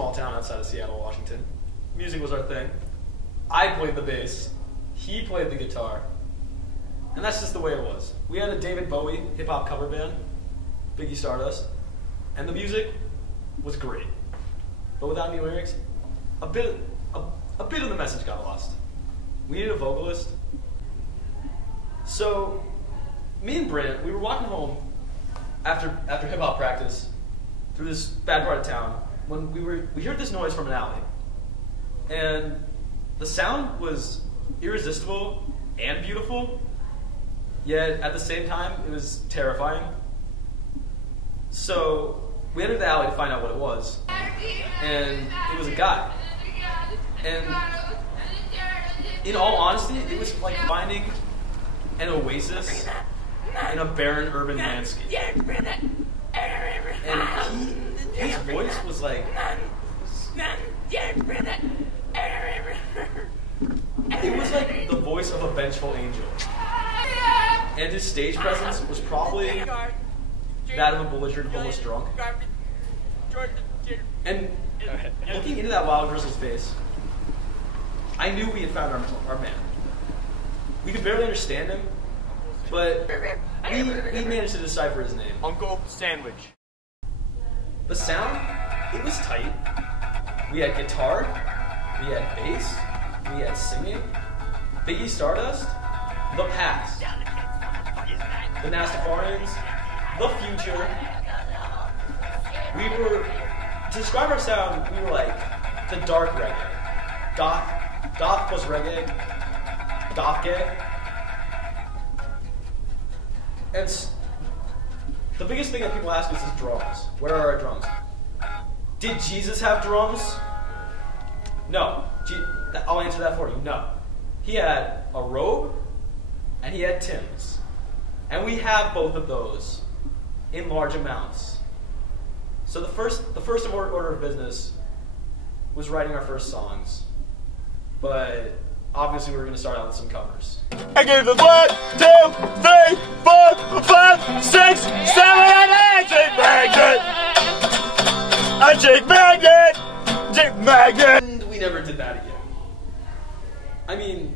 small town outside of Seattle, Washington. Music was our thing. I played the bass. He played the guitar. And that's just the way it was. We had a David Bowie hip-hop cover band, Biggie Stardust, and the music was great. But without any lyrics, a bit of the message got lost. We needed a vocalist. So, me and Brant, we were walking home after hip-hop practice through this bad part of town when we heard this noise from an alley. And the sound was irresistible and beautiful, yet at the same time it was terrifying. So we entered the alley to find out what it was, and it was a guy. And in all honesty, it was like finding an oasis in a barren urban landscape. And his voice was like, it was like the voice of a vengeful angel. And his stage presence was probably that of a belligerent homeless drunk. And looking into that wild grizzle's face, I knew we had found our man. We could barely understand him, but we managed to decipher his name. Uncle Sandwich. The sound, it was tight. We had guitar, we had bass, we had singing, Biggie Stardust, The Past, the Nastafarians, The Future. To describe our sound, we were like the dark reggae. Goth plus reggae, goth gay. And the biggest thing that people ask us is drums. Where are our drums? Did Jesus have drums? No. I'll answer that for you. No. He had a robe and he had Timbs. And we have both of those in large amounts. So the first order of business was writing our first songs. But obviously we were going to start out with some covers. I gave the 1, 2, 3, 4, 5, 6, 7, 8, Jake Magnet! I'm Jake Magnet! Jake Magnet! And we never did that again. I mean,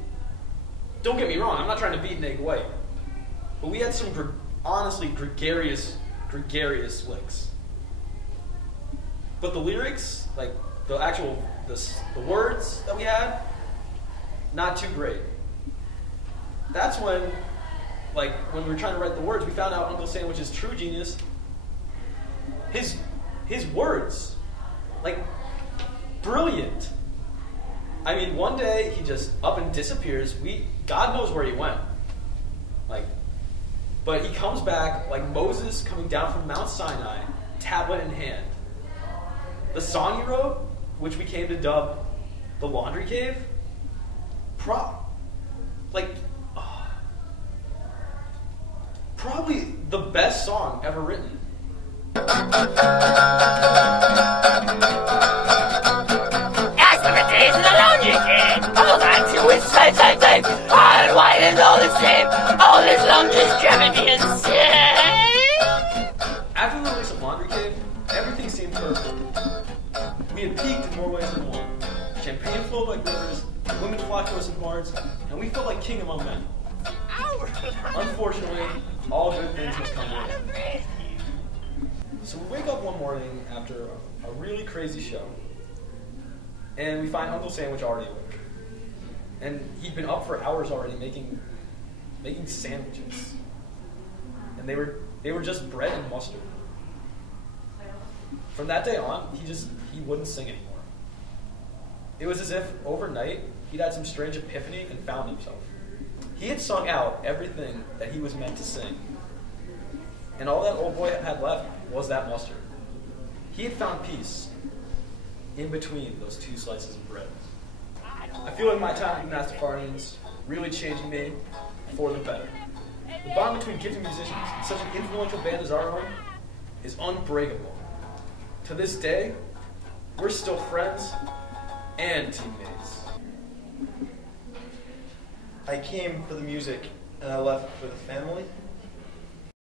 don't get me wrong, I'm not trying to beat Nate White. But we had some honestly gregarious licks. But the lyrics, like the actual the words that we had, not too great. That's when we were trying to write the words, we found out Uncle Sandwich's true genius. His words, like, brilliant. I mean, one day he just up and disappears. God knows where he went. But he comes back like Moses coming down from Mount Sinai, tablet in hand. The song he wrote, which we came to dub the Laundry Cave, probably the best song ever written. As for the days of the Laundry Cave, hold on to it, same. Hard and white and all the same. All this laundry's driving me insane. After the release of Laundry Cave, everything seemed perfect. We had peaked in more ways than one. Champagne flowed like rivers, women flocked to us in hordes, and we felt like king among men. Unfortunately, all good things must come to an end. So we wake up one morning after a really crazy show, and we find Uncle Sandwich already awake. And he'd been up for hours already making sandwiches. And they were just bread and mustard. From that day on, he wouldn't sing anymore. It was as if overnight he'd had some strange epiphany and found himself. He had sung out everything that he was meant to sing. And all that old boy had left was that mustard. He had found peace in between those two slices of bread. I feel like my time with the Nastafarians really changed me for the better. The bond between gifted musicians and such an influential band as our own is unbreakable. To this day, we're still friends and teammates. I came for the music and I left for the family.